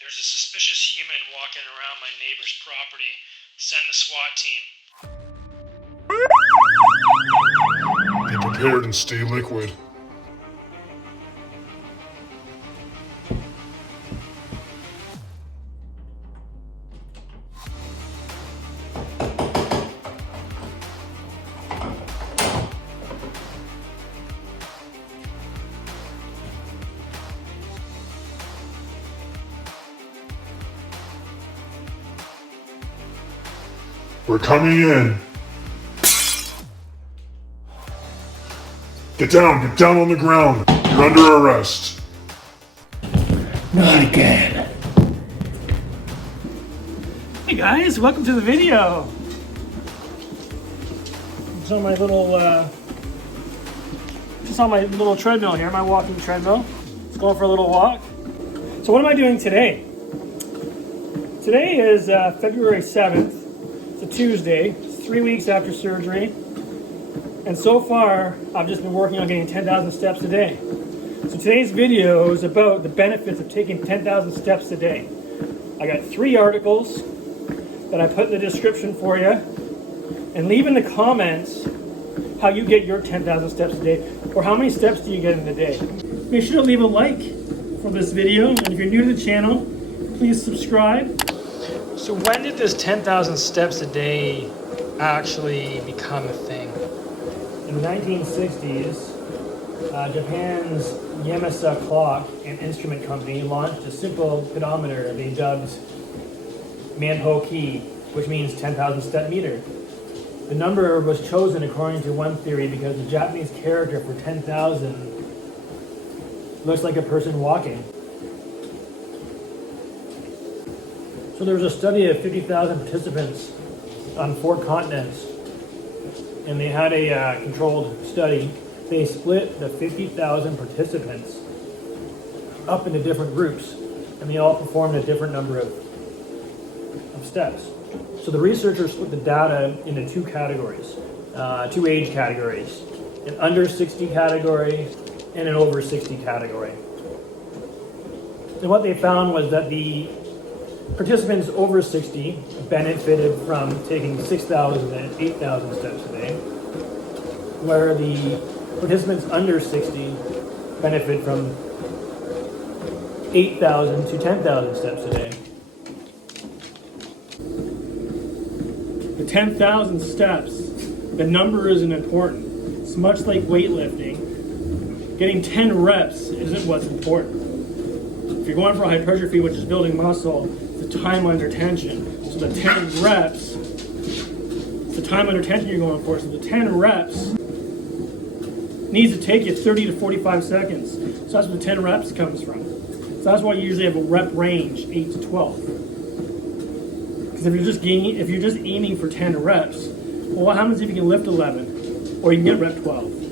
There's a suspicious human walking around my neighbor's property. Send the SWAT team. Be prepared and stay liquid. We're coming in. Get down on the ground. You're under arrest. Not again. Hey guys, welcome to the video. Just on my little treadmill here, my walking treadmill. Just going for a little walk. So what am I doing today? Today is February 7th. It's a Tuesday. It's 3 weeks after surgery. And so far, I've just been working on getting 10,000 steps a day. So today's video is about the benefits of taking 10,000 steps a day. I got 3 articles that I put in the description for you. And leave in the comments how you get your 10,000 steps a day, or how many steps do you get in a day. Make sure to leave a like for this video, and if you're new to the channel, please subscribe. So when did this 10,000 steps a day actually become a thing? In the 1960s, Japan's Yamasa Clock and Instrument Company launched a simple pedometer they dubbed Manhoki, which means 10,000 step meter. The number was chosen according to one theory because the Japanese character for 10,000 looks like a person walking. So there was a study of 50,000 participants on 4 continents, and they had a controlled study. They split the 50,000 participants up into different groups, and they all performed a different number of steps. So the researchers split the data into 2 categories, 2 age categories, an under 60 category and an over 60 category. And what they found was that the participants over 60 benefited from taking 6,000 and 8,000 steps a day, where the participants under 60 benefit from 8,000 to 10,000 steps a day. The 10,000 steps, the number isn't important. It's much like weightlifting. Getting 10 reps isn't what's important. If you're going for a hypertrophy, which is building muscle, it's the time under tension. So the 10 reps, it's the time under tension you're going for. So the 10 reps needs to take you 30 to 45 seconds. So that's where the 10 reps comes from. So that's why you usually have a rep range, 8 to 12. Because if you're just aiming for 10 reps, well, what happens if you can lift 11? Or you can get rep 12?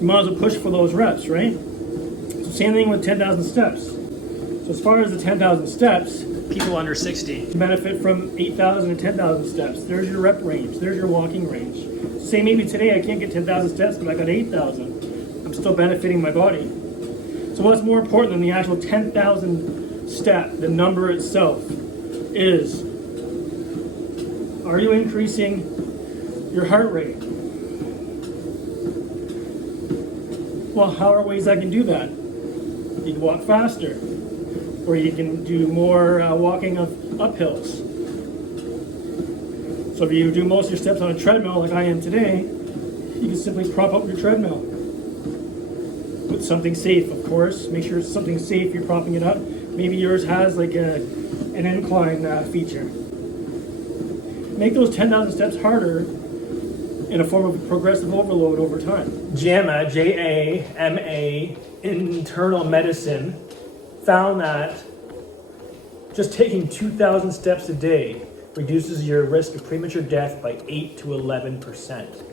You might as well push for those reps, right? So same thing with 10,000 steps. So as far as the 10,000 steps, people under 60 benefit from 8,000 to 10,000 steps. There's your rep range. There's your walking range. Say maybe today I can't get 10,000 steps, but I got 8,000. I'm still benefiting my body. So what's more important than the actual 10,000 step, the number itself, is, are you increasing your heart rate? Well, how are ways I can do that? You can walk faster, or you can do more walking of uphills. So if you do most of your steps on a treadmill like I am today, you can simply prop up your treadmill with something safe, of course. Make sure it's something safe you're propping it up. Maybe yours has like an incline feature. Make those 10,000 steps harder in a form of progressive overload over time. JAMA, J-A-M-A, Internal Medicine, found that just taking 2,000 steps a day reduces your risk of premature death by 8 to 11%.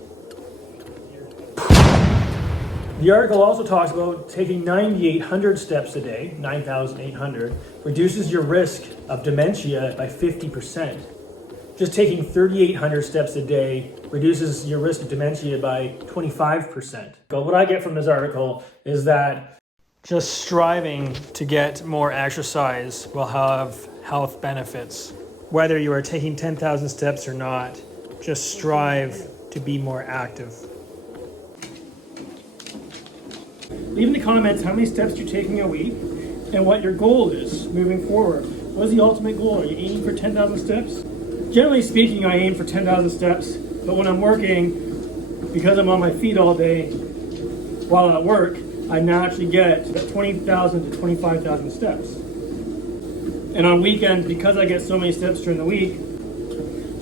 The article also talks about taking 9,800 steps a day, 9,800, reduces your risk of dementia by 50%. Just taking 3,800 steps a day reduces your risk of dementia by 25%. But what I get from this article is that just striving to get more exercise will have health benefits. Whether you are taking 10,000 steps or not, just strive to be more active. Leave in the comments how many steps you're taking a week and what your goal is moving forward. What is the ultimate goal? Are you aiming for 10,000 steps? Generally speaking, I aim for 10,000 steps, but when I'm working, because I'm on my feet all day while at work, I naturally get 20,000 to 25,000 steps. And on weekends, because I get so many steps during the week,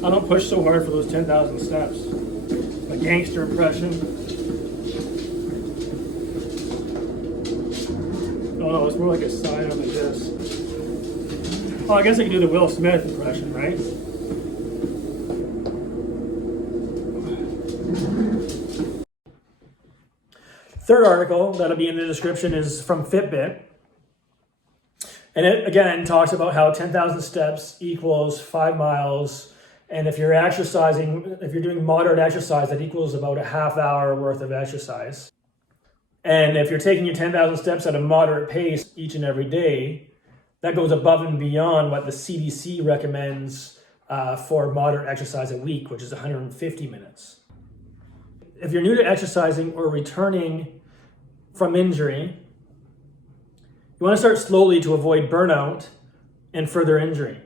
I don't push so hard for those 10,000 steps. A gangster impression. Oh no, it's more like a sign on the disc. Oh, I guess I could do the Will Smith impression, right? Third article that'll be in the description is from Fitbit. And it, again, talks about how 10,000 steps equals 5 miles. And if you're exercising, if you're doing moderate exercise, that equals about a half hour worth of exercise. And if you're taking your 10,000 steps at a moderate pace each and every day, that goes above and beyond what the CDC recommends for moderate exercise a week, which is 150 minutes. If you're new to exercising or returning from injury, you want to start slowly to avoid burnout and further injury.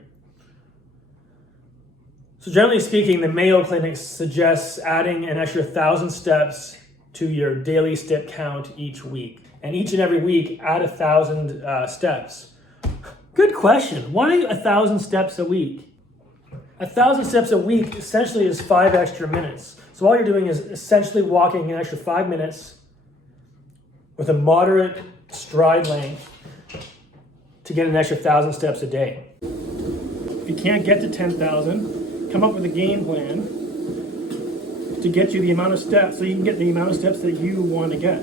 So generally speaking, the Mayo Clinic suggests adding an extra 1,000 steps to your daily step count each week. And each and every week, add 1,000 steps. Good question. Why 1,000 steps a week? 1,000 steps a week essentially is 5 extra minutes. So all you're doing is essentially walking an extra 5 minutes with a moderate stride length to get an extra 1,000 steps a day. If you can't get to 10,000, come up with a game plan to get you the amount of steps so you can get the amount of steps that you want to get.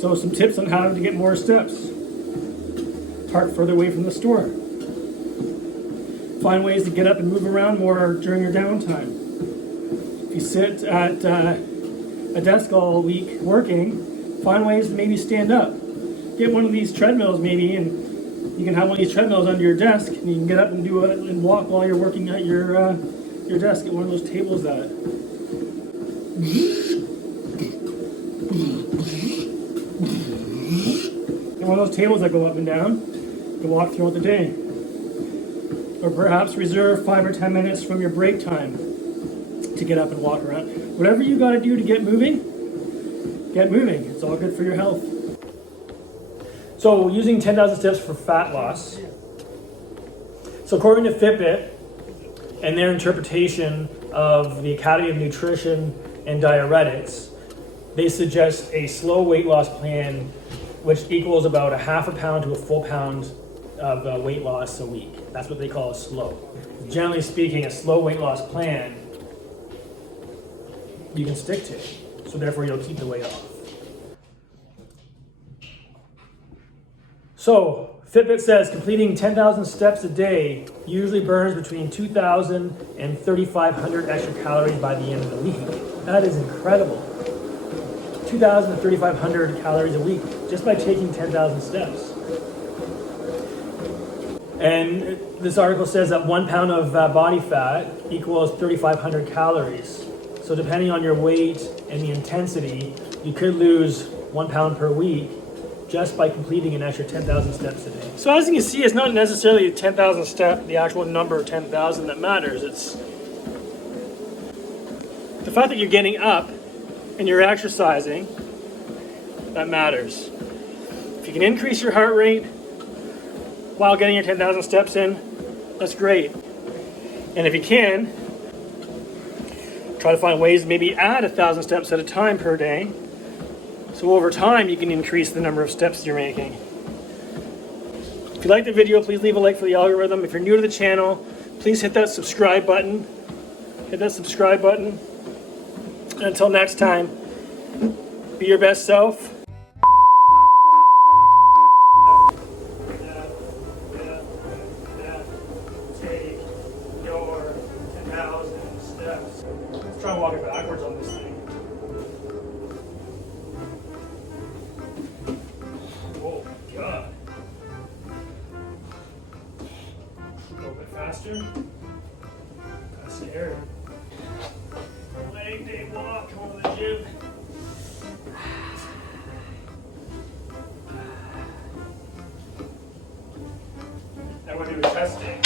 So some tips on how to get more steps. Park further away from the store. Find ways to get up and move around more during your downtime. If you sit at a desk all week working, find ways to maybe stand up. Get one of these treadmills maybe, and you can have one of these treadmills under your desk, and you can get up and do it and walk while you're working at your desk. Get one of those tables that. And one of those tables that go up and down to walk throughout the day. Or perhaps reserve 5 or 10 minutes from your break time to get up and walk around. Whatever you got to do to get moving, get moving. It's all good for your health. So using 10,000 steps for fat loss. So according to Fitbit and their interpretation of the Academy of Nutrition and Diuretics, they suggest a slow weight loss plan which equals about a half a pound to a full pound of weight loss a week. That's what they call a slow. Generally speaking, a slow weight loss plan you can stick to. So therefore you'll keep the weight off. So Fitbit says completing 10,000 steps a day usually burns between 2,000 and 3,500 extra calories by the end of the week. That is incredible. 2,000 to 3,500 calories a week just by taking 10,000 steps. And this article says that 1 pound of body fat equals 3,500 calories. So depending on your weight and the intensity, you could lose 1 pound per week just by completing an extra 10,000 steps a day. So as you can see, it's not necessarily 10,000 step, the actual number 10,000 that matters. It's the fact that you're getting up and you're exercising that matters. If you can increase your heart rate while getting your 10,000 steps in, that's great. And if you can, try to find ways to maybe add 1,000 steps at a time per day. So over time, you can increase the number of steps you're making. If you liked the video, please leave a like for the algorithm. If you're new to the channel, please hit that subscribe button. Hit that subscribe button. And until next time, be your best self. Take your 10,000 steps. Let's try walking backwards on this thing. faster. Kinda scared. My 8-day walk home to the gym. That would be testing.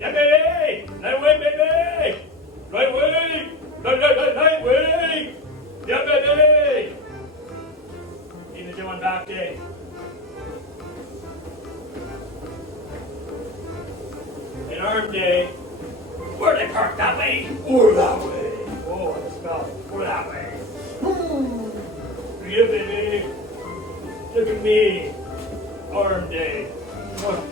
Yeah, baby! Right way, baby! Right way! Right way! Yeah, baby! Need to do one back day. An arm day. Where they park that way? Or that way? Oh, I spell. Or that way? Yeah, baby. Look at me. Arm day. Oh.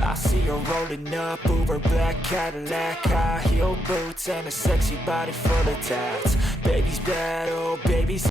I see her rolling up, Uber black Cadillac, high heel boots and a sexy body full of tats. Baby's bad, oh baby's